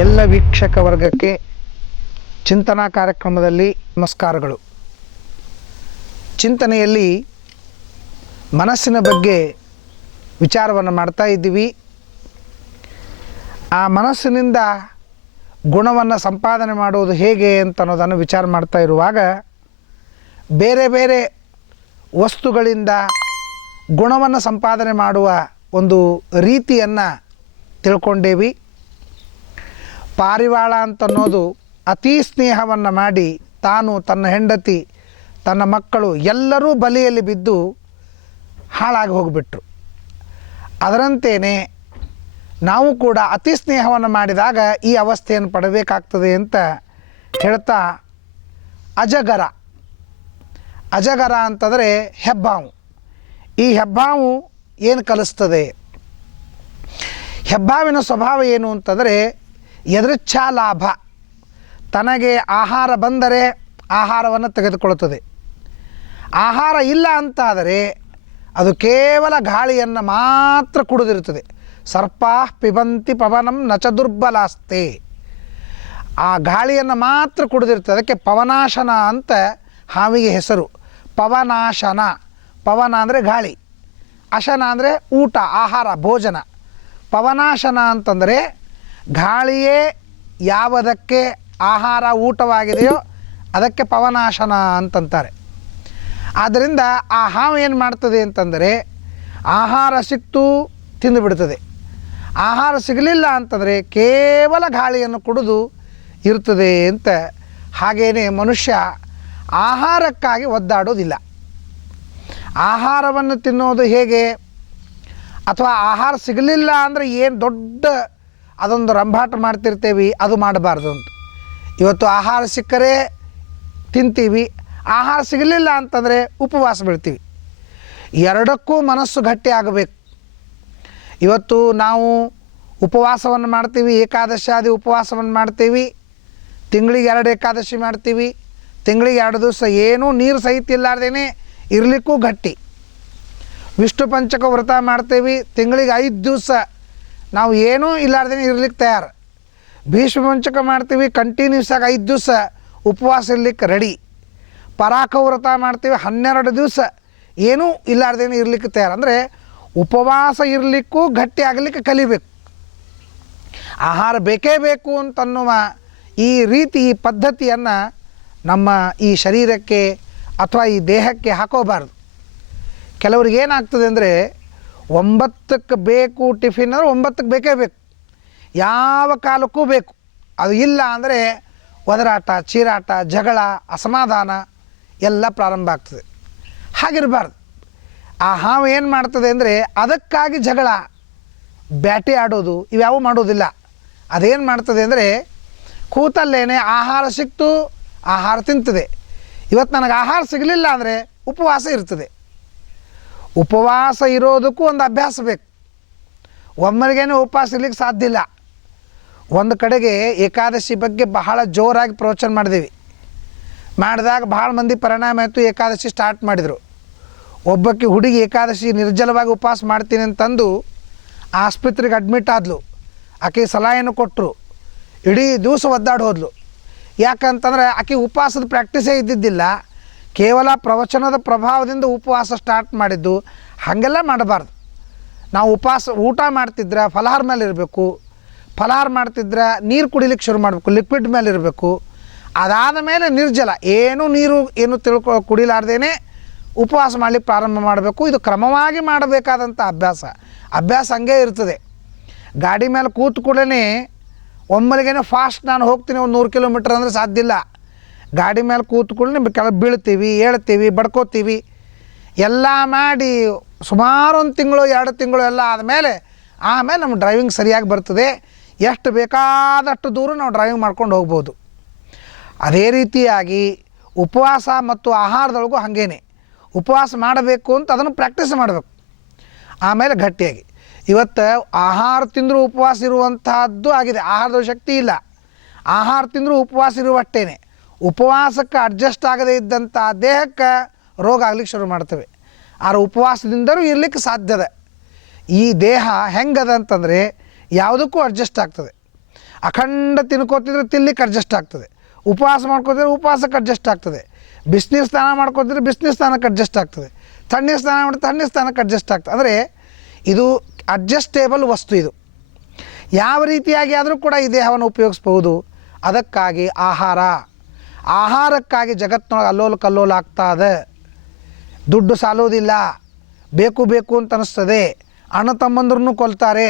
ಎಲ್ಲ ವೀಕ್ಷಕ ವರ್ಗಕ್ಕೆ ಚಿಂತನಾ ಕಾರ್ಯಕ್ರಮದಲ್ಲಿ ನಮಸ್ಕಾರಗಳು. ಚಿಂತನೆಯಲ್ಲಿ ಮನಸ್ಸಿನ ಬಗ್ಗೆ ವಿಚಾರವನ್ನು ಮಾಡ್ತಾ ಇದ್ದೀವಿ. ಆ ಮನಸ್ಸಿನಿಂದ ಗುಣವನ್ನು ಸಂಪಾದನೆ ಮಾಡುವುದು ಹೇಗೆ ಅಂತ ಅನ್ನೋದನ್ನು ವಿಚಾರ ಮಾಡ್ತಾ ಇರುವಾಗ ಬೇರೆ ಬೇರೆ ವಸ್ತುಗಳಿಂದ ಗುಣವನ್ನು ಸಂಪಾದನೆ ಮಾಡುವ ಒಂದು ರೀತಿಯನ್ನು ತಿಳ್ಕೊಂಡೇವಿ. ಪಾರಿವಾಳ ಅಂತನ್ನೋದು ಅತೀ ಸ್ನೇಹವನ್ನು ಮಾಡಿ ತಾನು, ತನ್ನ ಹೆಂಡತಿ, ತನ್ನ ಮಕ್ಕಳು ಎಲ್ಲರೂ ಬಲಿಯಲ್ಲಿ ಬಿದ್ದು ಹಾಳಾಗಿ ಹೋಗಿಬಿಟ್ರು. ಅದರಂತೆಯೇ ನಾವು ಕೂಡ ಅತಿ ಸ್ನೇಹವನ್ನು ಮಾಡಿದಾಗ ಈ ಅವಸ್ಥೆಯನ್ನು ಪಡಬೇಕಾಗ್ತದೆ ಅಂತ ಹೇಳ್ತಾ, ಅಜಗರ ಅಂತಂದರೆ ಹೆಬ್ಬಾವು. ಈ ಹೆಬ್ಬಾವು ಏನು ಕಲಿಸ್ತದೆ? ಹೆಬ್ಬಾವಿನ ಸ್ವಭಾವ ಏನು ಅಂತಂದರೆ ಯದೃಚ್ಛಾ ಲಾಭ. ತನಗೆ ಆಹಾರ ಬಂದರೆ ಆಹಾರವನ್ನು ತೆಗೆದುಕೊಳ್ಳುತ್ತದೆ. ಆಹಾರ ಇಲ್ಲ ಅಂತಾದರೆ ಅದು ಕೇವಲ ಗಾಳಿಯನ್ನು ಮಾತ್ರ ಕುಡಿದಿರುತ್ತದೆ. ಸರ್ಪಾ ಪಿಬಂತಿ ಪವನಂ ನಚ ದುರ್ಬಲಾಸ್ತೆ. ಆ ಗಾಳಿಯನ್ನು ಮಾತ್ರ ಕುಡಿದಿರ್ತದೆ. ಅದಕ್ಕೆ ಪವನಾಶನ ಅಂತ ಹಾವಿಗೆ ಹೆಸರು. ಪವನಾಶನ. ಪವನ ಅಂದರೆ ಗಾಳಿ, ಅಶನ ಅಂದರೆ ಊಟ, ಆಹಾರ, ಭೋಜನ. ಪವನಾಶನ ಅಂತಂದರೆ ಗಾಳಿಯೇ ಯಾವುದಕ್ಕೆ ಆಹಾರ ಊಟವಾಗಿದೆಯೋ ಅದಕ್ಕೆ ಪವನಾಶನ ಅಂತಂತಾರೆ. ಆದ್ದರಿಂದ ಆ ಹಾವು ಏನು ಮಾಡ್ತದೆ ಅಂತಂದರೆ ಆಹಾರ ಸಿಕ್ತು ತಿಂದುಬಿಡ್ತದೆ. ಆಹಾರ ಸಿಗಲಿಲ್ಲ ಅಂತಂದರೆ ಕೇವಲ ಗಾಳಿಯನ್ನು ಕುಡಿದು ಇರ್ತದೆ ಅಂತ. ಹಾಗೆಯೇ ಮನುಷ್ಯ ಆಹಾರಕ್ಕಾಗಿ ಒದ್ದಾಡೋದಿಲ್ಲ. ಆಹಾರವನ್ನು ತಿನ್ನೋದು ಹೇಗೆ? ಅಥವಾ ಆಹಾರ ಸಿಗಲಿಲ್ಲ ಅಂದರೆ ಏನು ದೊಡ್ಡ ಅದೊಂದು ರಂಭಾಟ ಮಾಡ್ತಿರ್ತೇವೆ, ಅದು ಮಾಡಬಾರ್ದು ಅಂತ. ಇವತ್ತು ಆಹಾರ ಸಿಕ್ಕರೆ ತಿಂತೀವಿ, ಆಹಾರ ಸಿಗಲಿಲ್ಲ ಅಂತಂದರೆ ಉಪವಾಸ ಬೀಳ್ತೀವಿ. ಎರಡಕ್ಕೂ ಮನಸ್ಸು ಗಟ್ಟಿ ಆಗಬೇಕು. ಇವತ್ತು ನಾವು ಉಪವಾಸವನ್ನು ಮಾಡ್ತೀವಿ, ಏಕಾದಶಾದಿ ಉಪವಾಸವನ್ನು ಮಾಡ್ತೀವಿ. ತಿಂಗಳಿಗೆ 2 ಏಕಾದಶಿ ಮಾಡ್ತೀವಿ. ತಿಂಗಳಿಗೆ 2 ದಿವಸ ಏನೂ ನೀರು ಸಹಿತ ಇಲ್ಲಾರ್ದೇನೆ ಇರಲಿಕ್ಕೂ ಗಟ್ಟಿ. ವಿಷ್ಣು ಪಂಚಕ ವ್ರತ ಮಾಡ್ತೀವಿ. ತಿಂಗಳಿಗೆ 5 ದಿವಸ ನಾವು ಏನೂ ಇಲ್ಲಾರ್ದೇನೆ ಇರ್ಲಿಕ್ಕೆ ತಯಾರು. ಭೀಷ್ಮ ಪಂಚಕ ಮಾಡ್ತೀವಿ, ಕಂಟಿನ್ಯೂಸ್ ಆಗಿ 5 ದಿವಸ ಉಪವಾಸ ಇರ್ಲಿಕ್ಕೆ ರೆಡಿ. ಪರಾಕ ವ್ರತ ಮಾಡ್ತೀವಿ, 12 ದಿವಸ ಏನೂ ಇಲ್ಲಾರ್ದೇನೆ ಇರ್ಲಿಕ್ಕೆ ತಯಾರು. ಅಂದರೆ ಉಪವಾಸ ಇರಲಿಕ್ಕೂ ಗಟ್ಟಿ ಆಗಲಿಕ್ಕೆ ಕಲಿಬೇಕು. ಆಹಾರ ಬೇಕೇ ಬೇಕು ಅಂತನ್ನುವ ಈ ರೀತಿ, ಈ ಪದ್ಧತಿಯನ್ನು ನಮ್ಮ ಈ ಶರೀರಕ್ಕೆ ಅಥವಾ ಈ ದೇಹಕ್ಕೆ ಹಾಕೋಬಾರ್ದು. ಕೆಲವ್ರಿಗೆ ಏನಾಗ್ತದೆ ಅಂದರೆ 9ಕ್ಕೆ ಬೇಕು ಟಿಫಿನ್ ಅಂದರೆ 9ಕ್ಕೆ ಬೇಕೇ ಬೇಕು, ಯಾವ ಕಾಲಕ್ಕೂ ಬೇಕು. ಅದು ಇಲ್ಲ ಅಂದರೆ ಒದರಾಟ, ಚೀರಾಟ, ಜಗಳ, ಅಸಮಾಧಾನ ಎಲ್ಲ ಪ್ರಾರಂಭ ಆಗ್ತದೆ. ಹಾಗಿರಬಾರ್ದು. ಆ ಹಾವು ಏನು ಮಾಡ್ತದೆ ಅಂದರೆ ಅದಕ್ಕಾಗಿ ಜಗಳ, ಬ್ಯಾಟೆ ಆಡೋದು ಇವ್ಯಾವು ಮಾಡೋದಿಲ್ಲ. ಅದೇನು ಮಾಡ್ತದೆ ಅಂದರೆ ಕೂತಲ್ಲೇನೆ ಆಹಾರ ಸಿಕ್ತು, ಆಹಾರ ತಿಂತದೆ. ಇವತ್ತು ನನಗೆ ಆಹಾರ ಸಿಗಲಿಲ್ಲ ಅಂದರೆ ಉಪವಾಸ ಇರ್ತದೆ. ಉಪವಾಸ ಇರೋದಕ್ಕೂ ಒಂದು ಅಭ್ಯಾಸ ಬೇಕು. ಒಮ್ಮರಿಗೇನೆ ಉಪವಾಸ ಇರಲಿಕ್ಕೆ ಸಾಧ್ಯ ಇಲ್ಲ. ಒಂದು ಕಡೆಗೆ ಏಕಾದಶಿ ಬಗ್ಗೆ ಬಹಳ ಜೋರಾಗಿ ಪ್ರವಚನ ಮಾಡಿದಾಗ ಭಾಳ ಮಂದಿ ಪರಿಣಾಮ ಆಯಿತು. ಏಕಾದಶಿ ಸ್ಟಾರ್ಟ್ ಮಾಡಿದರು. ಒಬ್ಬಕ್ಕೆ ಹುಡುಗಿ ಏಕಾದಶಿ ನಿರ್ಜಲವಾಗಿ ಉಪವಾಸ ಮಾಡ್ತೀನಿ ಅಂತಂದು ಆಸ್ಪತ್ರೆಗೆ ಅಡ್ಮಿಟ್ ಆದಳು. ಆಕೆ ಸಲಹೆಯನ್ನು ಕೊಟ್ಟರು. ಇಡೀ ದಿವಸ ಒದ್ದಾಡಿ ಹೋದ್ಲು. ಯಾಕಂತಂದರೆ ಆಕೆ ಉಪವಾಸದ ಪ್ರಾಕ್ಟೀಸೇ ಇದ್ದಿದ್ದಿಲ್ಲ. ಕೇವಲ ಪ್ರವಚನದ ಪ್ರಭಾವದಿಂದ ಉಪವಾಸ ಸ್ಟಾರ್ಟ್ ಮಾಡಿದ್ದು. ಹಾಗೆಲ್ಲ ಮಾಡಬಾರ್ದು. ನಾವು ಊಟ ಮಾಡ್ತಿದ್ರೆ ಫಲಹಾರ ಮೇಲೆ ಇರಬೇಕು. ಫಲಹಾರ ಮಾಡ್ತಿದ್ರೆ ನೀರು ಕುಡಿಲಿಕ್ಕೆ ಶುರು ಮಾಡಬೇಕು, ಲಿಕ್ವಿಡ್ ಮೇಲೆ ಇರಬೇಕು. ಅದಾದ ಮೇಲೆ ನಿರ್ಜಲ, ನೀರು ಕುಡಿಲಾರ್ದೇನೆ ಉಪವಾಸ ಮಾಡಲಿಕ್ಕೆ ಪ್ರಾರಂಭ ಮಾಡಬೇಕು. ಇದು ಕ್ರಮವಾಗಿ ಮಾಡಬೇಕಾದಂಥ ಅಭ್ಯಾಸ ಹಂಗೆ ಇರ್ತದೆ. ಗಾಡಿ ಮೇಲೆ ಕೂತು ಕೂಡಲೇ ಒಮ್ಮೆಲಿಗೇನೆ ಫಾಸ್ಟ್ ನಾನು ಹೋಗ್ತೀನಿ 100 ಕಿಲೋಮೀಟ್ರ್ ಅಂದರೆ ಸಾಧ್ಯ ಇಲ್ಲ. ಗಾಡಿ ಮೇಲೆ ಕೂತ್ಕೊಳ್ಳಿ ಕೆಳಗೆ ಬೀಳ್ತೀವಿ, ಏಳ್ತೀವಿ, ಬಡ್ಕೋತೀವಿ. ಎಲ್ಲ ಮಾಡಿ ಸುಮಾರು 1 ತಿಂಗಳು 2 ತಿಂಗಳು ಎಲ್ಲ ಆದಮೇಲೆ ನಮ್ಮ ಡ್ರೈವಿಂಗ್ ಸರಿಯಾಗಿ ಬರ್ತದೆ. ಎಷ್ಟು ಬೇಕಾದಷ್ಟು ದೂರ ನಾವು ಡ್ರೈವಿಂಗ್ ಮಾಡ್ಕೊಂಡು ಹೋಗ್ಬೋದು. ಅದೇ ರೀತಿಯಾಗಿ ಉಪವಾಸ ಮತ್ತು ಆಹಾರದೊಳಗೂ ಹಾಗೇನೆ. ಉಪವಾಸ ಮಾಡಬೇಕು ಅಂತ ಅದನ್ನು ಪ್ರಾಕ್ಟೀಸ್ ಮಾಡಬೇಕು. ಆಮೇಲೆ ಗಟ್ಟಿಯಾಗಿ ಇವತ್ತು ಆಹಾರ ತಿಂದರೂ ಉಪವಾಸ ಇರುವಂತಹದ್ದು ಆಗಿದೆ. ಆಹಾರದ ಶಕ್ತಿ ಇಲ್ಲ, ಆಹಾರ ತಿಂದರೂ ಉಪವಾಸ ಇರುವಷ್ಟೇನೆ. ಉಪವಾಸಕ್ಕೆ ಅಡ್ಜಸ್ಟ್ ಆಗದೇ ಇದ್ದಂಥ ದೇಹಕ್ಕೆ ರೋಗ ಆಗ್ಲಿಕ್ಕೆ ಶುರು ಮಾಡ್ತವೆ. ಆದ್ರೆ ಉಪವಾಸದಿಂದಲೂ ಇರಲಿಕ್ಕೆ ಸಾಧ್ಯದ. ಈ ದೇಹ ಹೆಂಗದ ಅಂತಂದರೆ ಯಾವುದಕ್ಕೂ ಅಡ್ಜಸ್ಟ್ ಆಗ್ತದೆ. ಅಖಂಡ ತಿನ್ಕೋತಿದ್ರೆ ತಿನ್ಲಿಕ್ಕೆ ಅಡ್ಜಸ್ಟ್ ಆಗ್ತದೆ, ಉಪವಾಸ ಮಾಡ್ಕೋತಿದ್ರೆ ಉಪವಾಸಕ್ಕೆ ಅಡ್ಜಸ್ಟ್ ಆಗ್ತದೆ, ಬಿಸಿನೀರು ಸ್ನಾನ ಮಾಡ್ಕೋತಿದ್ರೆ ಬಿಸಿನೀರು ಸ್ನಾನಕ್ಕೆ ಅಡ್ಜಸ್ಟ್ ಆಗ್ತದೆ, ತಣ್ಣೀರು ಸ್ನಾನ ಮಾಡಿದ್ರೆ ತಣ್ಣೀರು ಸ್ನಾನಕ್ಕೆ ಅಡ್ಜಸ್ಟ್ ಆಗ್ತದೆ. ಅಂದರೆ ಇದು ಅಡ್ಜಸ್ಟೇಬಲ್ ವಸ್ತು. ಇದು ಯಾವ ರೀತಿಯಾಗಿ ಆದರೂ ಕೂಡ ಈ ದೇಹವನ್ನು ಉಪಯೋಗಿಸ್ಬೋದು. ಅದಕ್ಕಾಗಿ ಆಹಾರಕ್ಕಾಗಿ ಜಗತ್ತಿನೊಳಗೆ ಅಲ್ಲೋಲ ಕಲ್ಲೋಲ ಆಗ್ತದೆ. ದುಡ್ಡು ಸಾಲೋದಿಲ್ಲ, ಬೇಕು ಬೇಕು ಅಂತ ಅನ್ನಿಸ್ತದೆ. ಅಣ್ಣ ತಮ್ಮಂದ್ರನ್ನೂ ಕೊಲ್ತಾರೆ,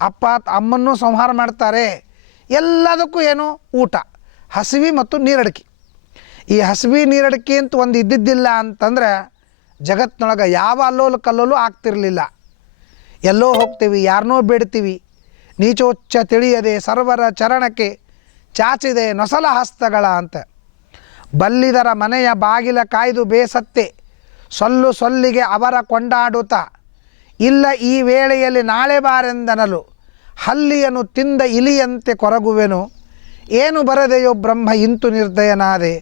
ಅಪ್ಪ ಅಮ್ಮನ್ನೂ ಸಂಹಾರ ಮಾಡ್ತಾರೆ. ಎಲ್ಲದಕ್ಕೂ ಏನು ಊಟ, ಹಸಿವಿ ಮತ್ತು ನೀರಡಿಕೆ. ಈ ಹಸಿವಿ ನೀರಡಿಕೆ ಅಂತ ಒಂದು ಇದ್ದಿದ್ದಿಲ್ಲ ಅಂತಂದ್ರೆ ಜಗತ್ತಿನೊಳಗೆ ಯಾವ ಅಲ್ಲೋಲ ಕಲ್ಲೋಲು ಆಗ್ತಿರಲಿಲ್ಲ. ಎಲ್ಲೋ ಹೋಗ್ತೀವಿ, ಯಾರನ್ನೋ ಬೇಡ್ತೀವಿ, ನೀಚೋಚ್ಚ ತಿಳಿಯದೆ ಸರ್ವರ ಚರಣಕ್ಕೆ ಚಾಚಿದೆ ನೊಸಲ ಹಸ್ತಗಳ ಅಂತ. ಬಲ್ಲಿದರ ಮನೆಯ ಬಾಗಿಲ ಕಾಯ್ದು ಬೇಸತ್ತೆ, ಸೊಲ್ಲಿಗೆ ಅವರ ಕೊಂಡಾಡುತ್ತಾ, ಇಲ್ಲ ಈ ವೇಳೆಯಲ್ಲಿ ನಾಳೆ ಬಾರೆಂದನಲು, ಹಲ್ಲಿಯನ್ನು ತಿಂದ ಇಲಿಯಂತೆ ಕೊರಗುವೆನು, ಏನು ಬರದೆಯೋ ಬ್ರಹ್ಮ ಇಂತು ನಿರ್ದಯನಾದೆ,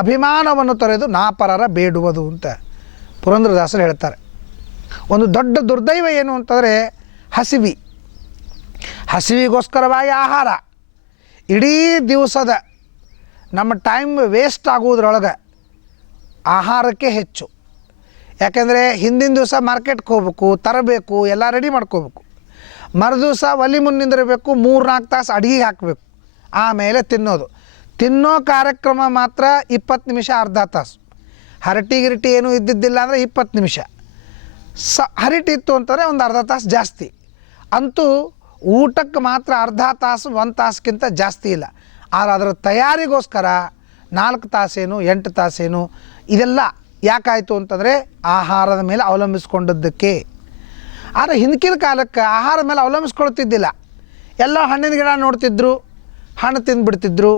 ಅಭಿಮಾನವನ್ನು ತೊರೆದು ನಾಪರರ ಬೇಡುವುದು ಅಂತ ಪುರಂದರದಾಸರು ಹೇಳ್ತಾರೆ. ಒಂದು ದೊಡ್ಡ ದುರ್ದೈವ ಏನು ಅಂತಂದರೆ ಹಸಿವಿಗೋಸ್ಕರವಾಗಿ ಆಹಾರ. ಇಡೀ ದಿವಸದ ನಮ್ಮ ಟೈಮ್ ವೇಸ್ಟ್ ಆಗುವುದ್ರೊಳಗೆ ಆಹಾರಕ್ಕೆ ಹೆಚ್ಚು. ಯಾಕೆಂದರೆ ಹಿಂದಿನ ದಿವಸ ಮಾರ್ಕೆಟ್ಗೆ ಹೋಗ್ಬೇಕು, ತರಬೇಕು, ಎಲ್ಲ ರೆಡಿ ಮಾಡ್ಕೋಬೇಕು. ಮರುದಿವಸ ಒಲಿ ಮುಂದಿರಬೇಕು, 3-4 ತಾಸು ಅಡುಗೆ ಹಾಕಬೇಕು, ಆಮೇಲೆ ತಿನ್ನೋ ಕಾರ್ಯಕ್ರಮ ಮಾತ್ರ 20 ನಿಮಿಷ, ಅರ್ಧ ತಾಸು. ಹರಟಿ ಏನೂ ಇದ್ದಿದ್ದಿಲ್ಲ ಅಂದರೆ 20 ನಿಮಿಷ. ಹರಟಿ ಇತ್ತು ಅಂತಂದರೆ ಒಂದು ಅರ್ಧ ತಾಸು ಜಾಸ್ತಿ. ಅಂತೂ ಊಟಕ್ಕೆ ಮಾತ್ರ ಅರ್ಧ ತಾಸು, 1 ತಾಸಿಗಿಂತ ಜಾಸ್ತಿ ಇಲ್ಲ. ಆದರೆ ಅದರ ತಯಾರಿಗೋಸ್ಕರ 4 ತಾಸೇನು 8 ತಾಸೇನು ಇದೆಲ್ಲ ಯಾಕಾಯಿತು ಅಂತಂದರೆ ಆಹಾರದ ಮೇಲೆ ಅವಲಂಬಿಸ್ಕೊಂಡದ್ದಕ್ಕೆ. ಆದರೆ ಹಿಂದಿನ ಕಾಲಕ್ಕೆ ಆಹಾರದ ಮೇಲೆ ಅವಲಂಬಿಸ್ಕೊಳ್ತಿದ್ದಿಲ್ಲ. ಎಲ್ಲೋ ಹಣ್ಣಿನ ಗಿಡ ನೋಡ್ತಿದ್ರು, ಹಣ್ಣು ತಿಂದುಬಿಡ್ತಿದ್ರು,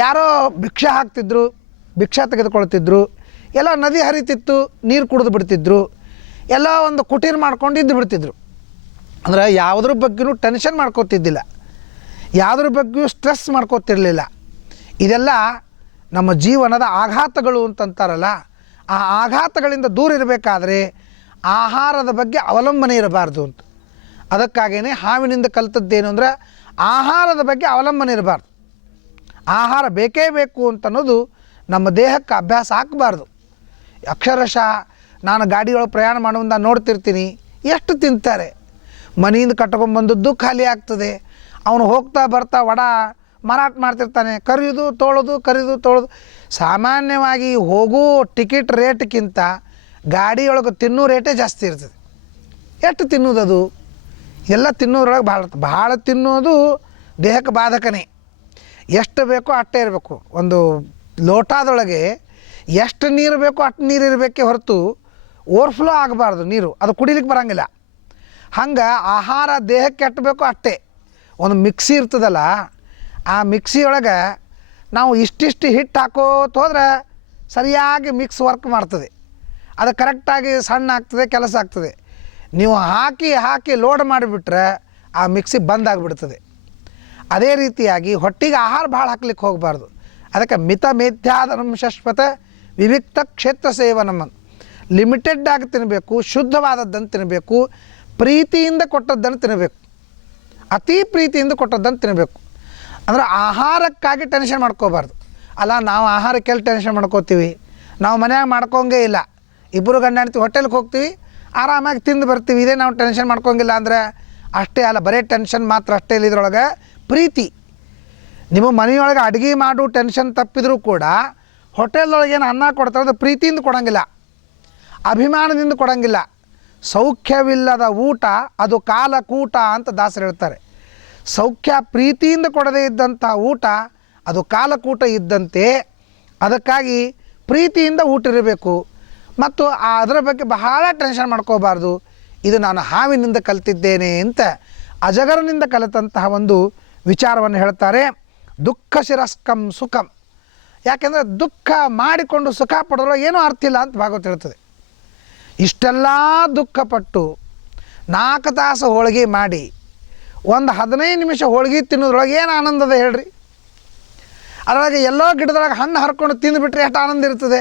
ಯಾರೋ ಭಿಕ್ಷೆ ಹಾಕ್ತಿದ್ರು, ಭಿಕ್ಷೆ ತೆಗೆದುಕೊಳ್ತಿದ್ರು, ಎಲ್ಲೋ ನದಿ ಹರಿತಿತ್ತು, ನೀರು ಕುಡಿದು ಬಿಡ್ತಿದ್ರು, ಎಲ್ಲೋ ಒಂದು ಕುಟೀರ ಮಾಡ್ಕೊಂಡು ಇದ್ದು ಬಿಡ್ತಿದ್ರು. ಅಂದರೆ ಯಾವುದ್ರ ಬಗ್ಗೆಯೂ ಟೆನ್ಷನ್ ಮಾಡ್ಕೋತಿದ್ದಿಲ್ಲ, ಯಾವುದ್ರ ಬಗ್ಗೆಯೂ ಸ್ಟ್ರೆಸ್ ಮಾಡ್ಕೋತಿರಲಿಲ್ಲ. ಇದೆಲ್ಲ ನಮ್ಮ ಜೀವನದ ಆಘಾತಗಳು ಅಂತಂತಾರಲ್ಲ, ಆ ಆಘಾತಗಳಿಂದ ದೂರ ಇರಬೇಕಾದ್ರೆ ಆಹಾರದ ಬಗ್ಗೆ ಅವಲಂಬನೆ ಇರಬಾರ್ದು ಅಂತ. ಅದಕ್ಕಾಗಿಯೇ ಹಾವಿನಿಂದ ಕಲಿತದ್ದೇನು ಅಂದರೆ ಆಹಾರದ ಬಗ್ಗೆ ಅವಲಂಬನೆ ಇರಬಾರ್ದು. ಆಹಾರ ಬೇಕೇ ಬೇಕು ಅಂತನ್ನೋದು ನಮ್ಮ ದೇಹಕ್ಕೆ ಅಭ್ಯಾಸ ಹಾಕಬಾರ್ದು. ಅಕ್ಷರಶಃ ನಾನು ಗಾಡಿಯೊಳಗೆ ಪ್ರಯಾಣ ಮಾಡುವಂತ ನೋಡ್ತಿರ್ತೀನಿ, ಎಷ್ಟು ತಿಂತಾರೆ. ಮನೆಯಿಂದ ಕಟ್ಕೊಂಡ್ಬಂದದ್ದು ಖಾಲಿ ಆಗ್ತದೆ. ಅವನು ಹೋಗ್ತಾ ಬರ್ತಾ ವಡ ಮಾರಾಟ ಮಾಡ್ತಿರ್ತಾನೆ, ಕರಿಯೋದು ತೊಳೋದು. ಸಾಮಾನ್ಯವಾಗಿ ಹೋಗೋ ಟಿಕೆಟ್ ರೇಟ್ಗಿಂತ ಗಾಡಿಯೊಳಗೆ ತಿನ್ನೋ ರೇಟೇ ಜಾಸ್ತಿ ಇರ್ತದೆ. ಎಷ್ಟು ತಿನ್ನೋದದು? ಎಲ್ಲ ತಿನ್ನೋದ್ರೊಳಗೆ ಭಾಳ ತಿನ್ನೋದು ದೇಹಕ್ಕೆ ಬಾಧಕನೇ. ಎಷ್ಟು ಬೇಕೋ ಅಷ್ಟೇ ಇರಬೇಕು. ಒಂದು ಲೋಟದೊಳಗೆ ಎಷ್ಟು ನೀರು ಬೇಕೋ ಅಷ್ಟು ನೀರು ಇರಬೇಕೇ ಹೊರತು ಓವರ್ಫ್ಲೋ ಆಗಬಾರ್ದು ನೀರು, ಅದು ಕುಡಿಲಿಕ್ಕೆ ಬರೋಂಗಿಲ್ಲ. ಹಂಗೆ ಆಹಾರ ದೇಹಕ್ಕೆ ಎಷ್ಟು ಬೇಕೋ ಅಷ್ಟೇ. ಒಂದು ಮಿಕ್ಸಿ ಇರ್ತದಲ್ಲ, ಆ ಮಿಕ್ಸಿಯೊಳಗೆ ನಾವು ಇಷ್ಟಿಷ್ಟು ಹಿಟ್ಟು ಹಾಕೋತ ಹೋದ್ರೆ ಸರಿಯಾಗಿ ಮಿಕ್ಸ್ ವರ್ಕ್ ಮಾಡ್ತದೆ, ಅದು ಕರೆಕ್ಟಾಗಿ ಸಣ್ಣ ಆಗ್ತದೆ, ಕೆಲಸ ಆಗ್ತದೆ. ನೀವು ಹಾಕಿ ಲೋಡ್ ಮಾಡಿಬಿಟ್ರೆ ಆ ಮಿಕ್ಸಿ ಬಂದಾಗಿಬಿಡ್ತದೆ. ಅದೇ ರೀತಿಯಾಗಿ ಹೊಟ್ಟಿಗೆ ಆಹಾರ ಭಾಳ ಹಾಕ್ಲಿಕ್ಕೆ ಹೋಗಬಾರ್ದು. ಅದಕ್ಕೆ ಮಿತ ಮೇಧ್ಯಾದನಂ ಶಶ್ವತ ವಿವಿಕ್ತ ಕ್ಷೇತ್ರ ಸೇವನಂ, ಲಿಮಿಟೆಡ್ಡಾಗಿ ತಿನ್ನಬೇಕು, ಶುದ್ಧವಾದದ್ದನ್ನು ತಿನ್ನಬೇಕು, ಪ್ರೀತಿಯಿಂದ ಕೊಟ್ಟದ್ದನ್ನು ತಿನ್ನಬೇಕು, ಅತಿ ಪ್ರೀತಿಯಿಂದ ಕೊಟ್ಟದ್ದನ್ನು ತಿನ್ನಬೇಕು. ಅಂದರೆ ಆಹಾರಕ್ಕಾಗಿ ಟೆನ್ಷನ್ ಮಾಡ್ಕೋಬಾರ್ದು. ಅಲ್ಲ, ನಾವು ಆಹಾರಕ್ಕೆಲ್ಲ ಟೆನ್ಷನ್ ಮಾಡ್ಕೋತೀವಿ, ನಾವು ಮನ್ಯಾಗ ಮಾಡ್ಕೊಂಗೇ ಇಲ್ಲ, ಇಬ್ಬರು ಗಂಡ ಹೆಂಡ್ತಿ ಹೋಟೆಲ್ಗೆ ಹೋಗ್ತೀವಿ, ಆರಾಮಾಗಿ ತಿಂದು ಬರ್ತೀವಿ, ಇದೇ ನಾವು ಟೆನ್ಷನ್ ಮಾಡ್ಕೊಂಗಿಲ್ಲ ಅಂದರೆ ಅಷ್ಟೇ ಅಲ್ಲ, ಬರೀ ಟೆನ್ಷನ್ ಮಾತ್ರ ಅಷ್ಟೇ ಇಲ್ಲ. ಇದ್ರೊಳಗೆ ಪ್ರೀತಿ, ನಿಮ್ಮ ಮನೆಯೊಳಗೆ ಅಡುಗೆ ಮಾಡು ಟೆನ್ಷನ್ ತಪ್ಪಿದರೂ ಕೂಡ ಹೋಟೆಲ್ದೊಳಗೆ ಏನು ಅನ್ನ ಕೊಡ್ತಾರೆ ಅದು ಪ್ರೀತಿಯಿಂದ ಕೊಡೋಂಗಿಲ್ಲ, ಅಭಿಮಾನದಿಂದ ಕೊಡೋಂಗಿಲ್ಲ. ಸೌಖ್ಯವಿಲ್ಲದ ಊಟ ಅದು ಕಾಲಕೂಟ ಅಂತ ದಾಸರು ಹೇಳ್ತಾರೆ. ಸೌಖ್ಯ ಪ್ರೀತಿಯಿಂದ ಕೊಡದೇ ಇದ್ದಂಥ ಊಟ ಅದು ಕಾಲಕೂಟ ಇದ್ದಂತೆ. ಅದಕ್ಕಾಗಿ ಪ್ರೀತಿಯಿಂದ ಊಟ ಇರಬೇಕು ಮತ್ತು ಅದರ ಬಗ್ಗೆ ಬಹಳ ಟೆನ್ಷನ್ ಮಾಡ್ಕೋಬಾರ್ದು. ಇದು ನಾನು ಹಾವಿನಿಂದ ಕಲಿತಿದ್ದೇನೆ ಅಂತ ಅಜಗರನಿಂದ ಕಲಿತಂತಹ ಒಂದು ವಿಚಾರವನ್ನು ಹೇಳ್ತಾರೆ. ದುಃಖ ಶಿರಸ್ಕಂ ಸುಖಂ. ಯಾಕೆಂದರೆ ದುಃಖ ಮಾಡಿಕೊಂಡು ಸುಖ ಪಡೆದ್ರೆ ಏನೂ ಅರ್ಥ ಇಲ್ಲ ಅಂತ ಭಾಗವತ ಹೇಳ್ತದೆ. ಇಷ್ಟೆಲ್ಲ ದುಃಖಪಟ್ಟು 4 ತಾಸು ಹೋಳಿಗೆ ಮಾಡಿ ಒಂದು 15 ನಿಮಿಷ ಹೋಳಿಗೆ ತಿನ್ನೋದ್ರೊಳಗೆ ಏನು ಆನಂದದ ಹೇಳ್ರಿ. ಅದರೊಳಗೆ ಎಲ್ಲೋ ಗಿಡದೊಳಗೆ ಹಣ್ಣು ಹರ್ಕೊಂಡು ತಿಂದುಬಿಟ್ರೆ ಎಷ್ಟು ಆನಂದ ಇರ್ತದೆ.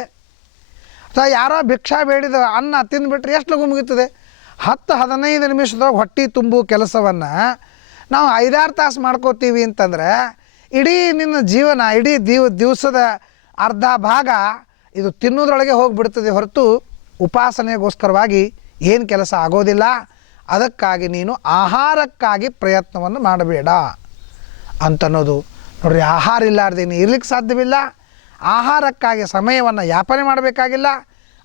ಅಥವಾ ಯಾರೋ ಭಿಕ್ಷಾ ಬೇಡಿದ ಅನ್ನ ತಿಂದುಬಿಟ್ರೆ ಎಷ್ಟು ಲಗು ಮುಗಿತದೆ. 10-15 ನಿಮಿಷದೊಳಗೆ ಹೊಟ್ಟೆ ತುಂಬು ಕೆಲಸವನ್ನು ನಾವು 5-6 ತಾಸು ಮಾಡ್ಕೋತೀವಿ ಅಂತಂದರೆ ಇಡೀ ನಿನ್ನ ಜೀವನ, ಇಡೀ ದಿವಸದ ಅರ್ಧ ಭಾಗ ಇದು ತಿನ್ನೋದ್ರೊಳಗೆ ಹೋಗಿಬಿಡ್ತದೆ ಹೊರತು ಉಪಾಸನೆಗೋಸ್ಕರವಾಗಿ ಏನು ಕೆಲಸ ಆಗೋದಿಲ್ಲ. ಅದಕ್ಕಾಗಿ ನೀನು ಆಹಾರಕ್ಕಾಗಿ ಪ್ರಯತ್ನವನ್ನು ಮಾಡಬೇಡ ಅಂತನ್ನೋದು. ನೋಡ್ರಿ, ಆಹಾರ ಇಲ್ಲಾರ್ದೇನು ಇರ್ಲಿಕ್ಕೆ ಸಾಧ್ಯವಿಲ್ಲ. ಆಹಾರಕ್ಕಾಗಿ ಸಮಯವನ್ನು ಯಾಪನೆ ಮಾಡಬೇಕಾಗಿಲ್ಲ.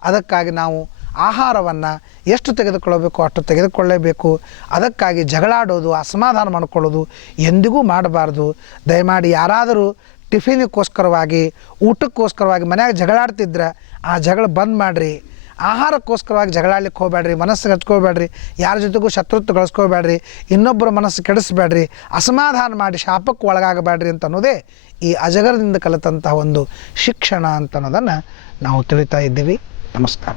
ಅದಕ್ಕಾಗಿ ನಾವು ಆಹಾರವನ್ನು ಎಷ್ಟು ತೆಗೆದುಕೊಳ್ಳಬೇಕು ಅಷ್ಟು ತೆಗೆದುಕೊಳ್ಳಲೇಬೇಕು. ಅದಕ್ಕಾಗಿ ಜಗಳಾಡೋದು, ಅಸಮಾಧಾನ ಮಾಡಿಕೊಳ್ಳೋದು ಎಂದಿಗೂ ಮಾಡಬಾರ್ದು. ದಯಮಾಡಿ ಯಾರಾದರೂ ಟಿಫಿನಿಗೋಸ್ಕರವಾಗಿ, ಊಟಕ್ಕೋಸ್ಕರವಾಗಿ ಮನ್ಯಾಗ ಜಗಳಾಡ್ತಿದ್ರೆ ಆ ಜಗಳ ಬಂದ್ ಮಾಡಿರಿ. ಆಹಾರಕ್ಕೋಸ್ಕರವಾಗಿ ಜಗಳಾಡ್ಲಿಕ್ಕೆ ಹೋಗಬೇಡ್ರಿ, ಮನಸ್ಸಿಗೆ ಹಚ್ಕೋಬೇಡ್ರಿ, ಯಾರ ಜೊತೆಗೂ ಶತ್ರುತ್ವ ಗಳಿಸ್ಕೋಬೇಡ್ರಿ, ಇನ್ನೊಬ್ಬರ ಮನಸ್ಸು ಕೆಡಿಸ್ಬೇಡ್ರಿ, ಅಸಮಾಧಾನ ಮಾಡಿ ಶಾಪಕ್ಕೆ ಒಳಗಾಗಬೇಡ್ರಿ ಅಂತ ಅನ್ನೋದೇ ಈ ಅಜಗರದಿಂದ ಕಲಿತಂತಹ ಒಂದು ಶಿಕ್ಷಣ ಅಂತ ಅನ್ನೋದನ್ನು ನಾವು ತಿಳಿತಾ ಇದ್ದೀವಿ. ನಮಸ್ಕಾರ.